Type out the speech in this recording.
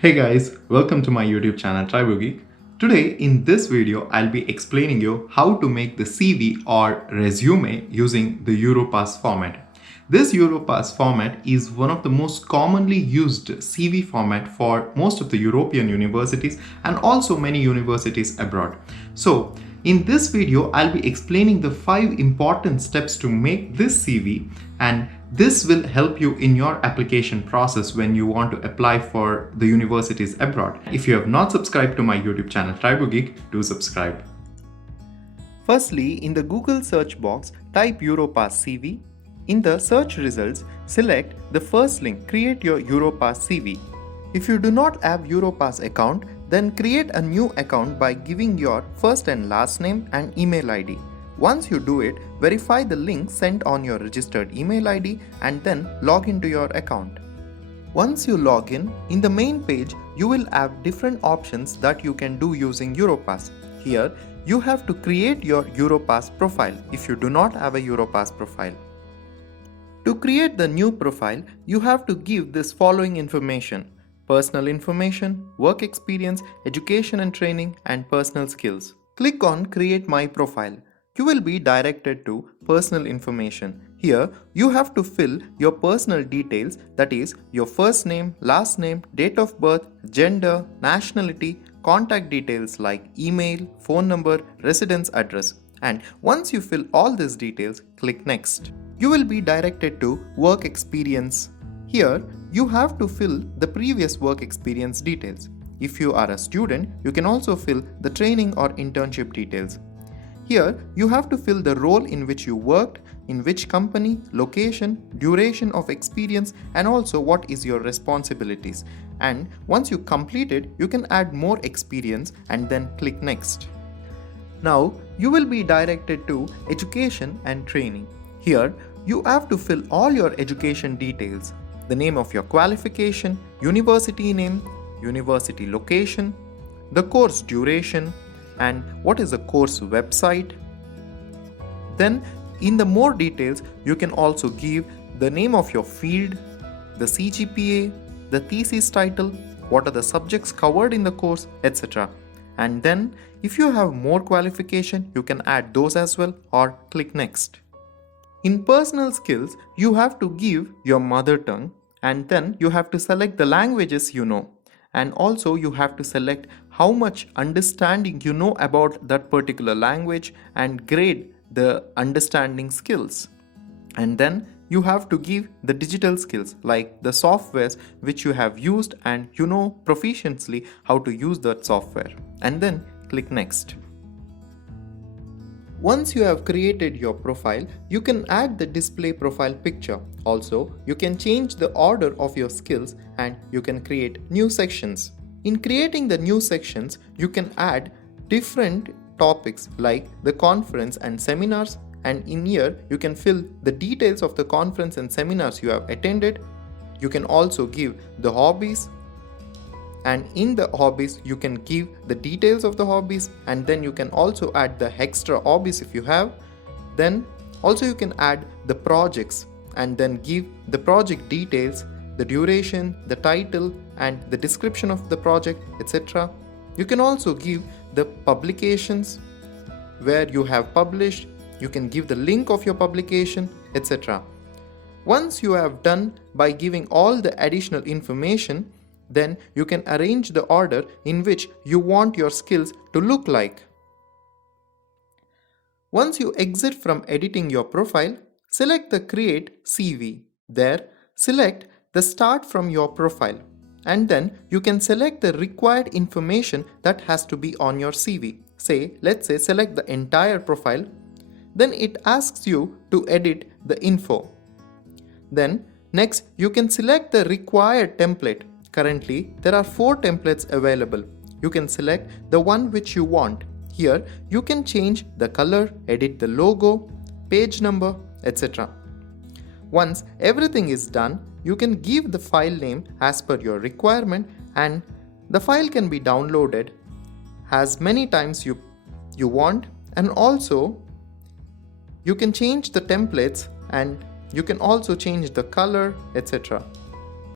Hey guys, welcome to my YouTube channel TribuGeek. Today in this video, I'll be explaining you how to make the CV or resume using the Europass format. This Europass format is one of the most commonly used CV format for most of the European universities and also many universities abroad. So in this video, I'll be explaining the 5 important steps to make this CV, and this will help you in your application process when you want to apply for the universities abroad. If you have not subscribed to my YouTube channel TribuGeek, do subscribe. Firstly, in the Google search box, type Europass CV. In the search results, select the first link, create your Europass CV. If you do not have Europass account, then create a new account by giving your first and last name and email ID. Once you do it, verify the link sent on your registered email ID and then log into your account. Once you log in the main page, you will have different options that you can do using Europass. Here, you have to create your Europass profile if you do not have a Europass profile. To create the new profile, you have to give this following information: personal information, work experience, education and training, and personal skills. Click on Create My Profile. You will be directed to personal information. Here, you have to fill your personal details, that is, your first name, last name, date of birth, gender, nationality, contact details like email, phone number, residence address. And once you fill all these details, click Next. You will be directed to Work Experience. Here, you have to fill the previous work experience details. If you are a student, you can also fill the training or internship details. Here, you have to fill the role in which you worked, in which company, location, duration of experience, and also what is your responsibilities. And once you complete it, you can add more experience and then click Next. Now, you will be directed to Education and Training. Here, you have to fill all your education details: the name of your qualification, university name, university location, the course duration, and what is the course website. Then in the more details, you can also give the name of your field, the CGPA, the thesis title, what are the subjects covered in the course, etc. And then if you have more qualification, you can add those as well or click Next. In personal skills, you have to give your mother tongue, and then you have to select the languages you know. And also you have to select how much understanding you know about that particular language and grade the understanding skills. And then you have to give the digital skills like the softwares which you have used and you know proficiently how to use that software. And then click Next. Once you have created your profile, you can add the display profile picture. Also, you can change the order of your skills and you can create new sections. In creating the new sections, you can add different topics like the conference and seminars, and in here you can fill the details of the conference and seminars you have attended. You can also give the hobbies, and in the hobbies you can give the details of the hobbies, and then you can also add the extra hobbies if you have. Then also you can add the projects and then give the project details, the duration, the title, and the description of the project, etc. You can also give the publications where you have published. You can give the link of your publication, etc. Once you have done by giving all the additional information, then you can arrange the order in which you want your skills to look like. Once you exit from editing your profile, select the Create CV. There, select the Start from your profile, and then you can select the required information that has to be on your CV. Let's say select the entire profile. Then it asks you to edit the info. Then next you can select the required template. Currently, there are 4 templates available. You can select the one which you want. Here, you can change the color, edit the logo, page number, etc. Once everything is done, you can give the file name as per your requirement, and the file can be downloaded as many times you want, and also you can change the templates and you can also change the color, etc.